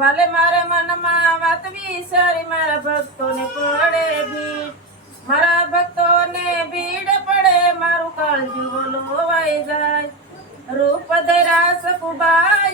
ભલે મારા મનમાં વાત વિસારી, મારા ભક્તોને પડે ભીડ. મારા ભક્તોને ભીડ પડે, મારું કાળજી બોલો જાય. રૂપ ધરા સકુબાઈ